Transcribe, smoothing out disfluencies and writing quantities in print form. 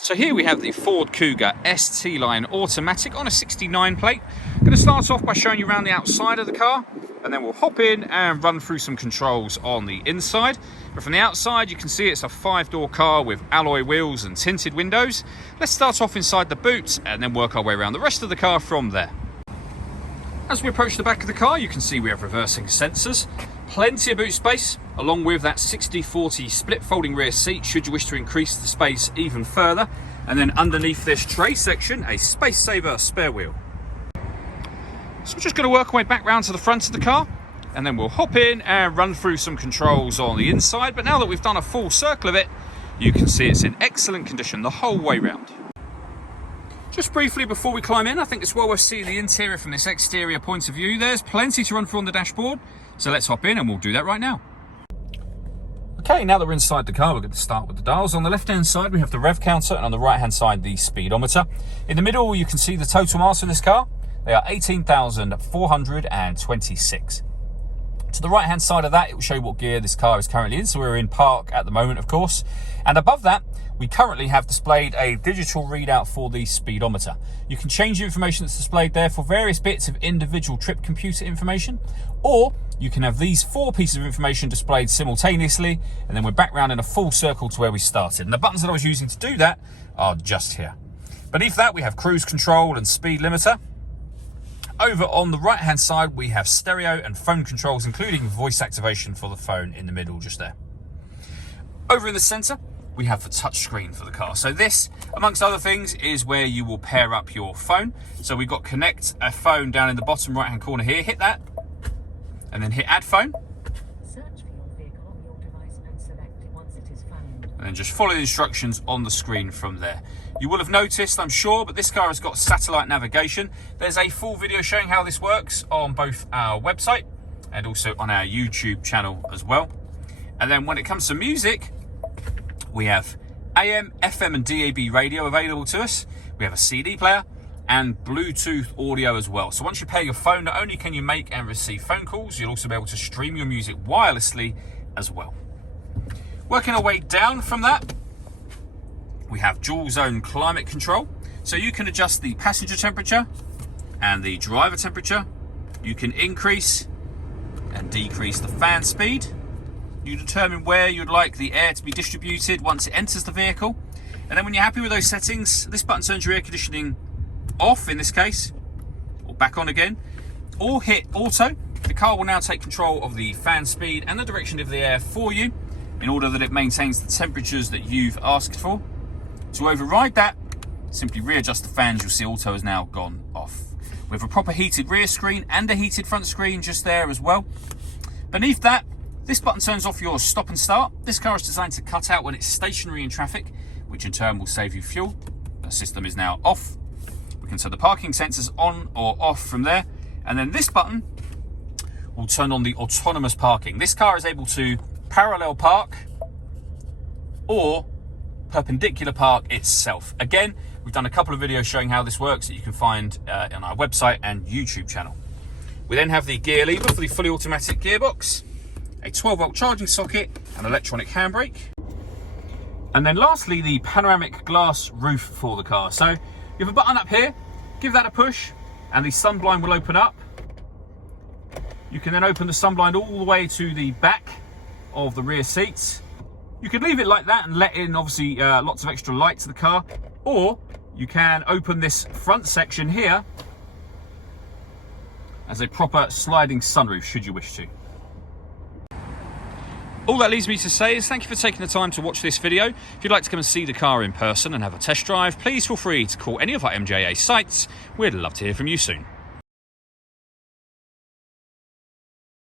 So here we have the Ford Kuga ST line automatic on a 69 plate. I'm going to start off by showing you around the outside of the car, and then we'll hop in and run through some controls on the inside. But from the outside you can see it's a 5-door car with alloy wheels and tinted windows. Let's start off inside the boot and then work our way around the rest of the car from there. As we approach the back of the car, you can see we have reversing sensors, plenty of boot space, along with that 60/40 split folding rear seat should you wish to increase the space even further. And then underneath this tray section, a space saver spare wheel. So we're just going to work our way back round to the front of the car, and then we'll hop in and run through some controls on the inside. But now that we've done a full circle of it, you can see it's in excellent condition the whole way round. Just briefly before we climb in, I think it's well worth seeing the interior from this exterior point of view. There's plenty to run through on the dashboard, so let's hop in and we'll do that right now. Okay, now that we're inside the car, we're going to start with the dials. On the left-hand side, we have the Rev Counter, and on the right-hand side, the speedometer. In the middle, you can see the total miles in this car. They are 18,426. To the right-hand side of that, it will show you what gear this car is currently in. So we're in park at the moment, of course. And above that, we currently have displayed a digital readout for the speedometer. You can change the information that's displayed there for various bits of individual trip computer information, or you can have these 4 pieces of information displayed simultaneously, and then we're back round in a full circle to where we started. And the buttons that I was using to do that are just here. Beneath that, we have cruise control and speed limiter. Over on the right hand side, we have stereo and phone controls, including voice activation for the phone in the middle just there. Over in the center, we have the touch screen for the car. So this, amongst other things, is where you will pair up your phone. So we've got connect a phone down in the bottom right hand corner here. Hit that and then hit add phone. Search for your vehicle on your device and select it once it is found. And then just follow the instructions on the screen from there. You will have noticed, I'm sure, but this car has got satellite navigation. There's a full video showing how this works on both our website and also on our YouTube channel as well. And then when it comes to music, we have AM, FM and DAB radio available to us. We have a CD player and Bluetooth audio as well. So once you pair your phone, not only can you make and receive phone calls, you'll also be able to stream your music wirelessly as well. Working our way down from that, we have dual zone climate control. So you can adjust the passenger temperature and the driver temperature. You can increase and decrease the fan speed. You determine where you'd like the air to be distributed once it enters the vehicle. And then when you're happy with those settings, this button turns your air conditioning off in this case, or back on again, or hit auto. The car will now take control of the fan speed and the direction of the air for you in order that it maintains the temperatures that you've asked for. To override that, simply readjust the fans. You'll see auto has now gone off. We have a proper heated rear screen and a heated front screen just there as well. Beneath that, this button turns off your stop and start. This car is designed to cut out when it's stationary in traffic, which in turn will save you fuel. The system is now off. We can turn the parking sensors on or off from there. And then this button will turn on the autonomous parking. This car is able to parallel park or perpendicular park itself. Again, we've done a couple of videos showing how this works that you can find on our website and YouTube channel. We then have the gear lever for the fully automatic gearbox, a 12-volt charging socket, and electronic handbrake. And then lastly, the panoramic glass roof for the car. So you have a button up here, give that a push, and the sunblind will open up. You can then open the sunblind all the way to the back of the rear seats. You could leave it like that and let in, obviously, lots of extra light to the car, or you can open this front section here as a proper sliding sunroof, should you wish to. All that leaves me to say is thank you for taking the time to watch this video. If you'd like to come and see the car in person and have a test drive, please feel free to call any of our MJA sites. We'd love to hear from you soon.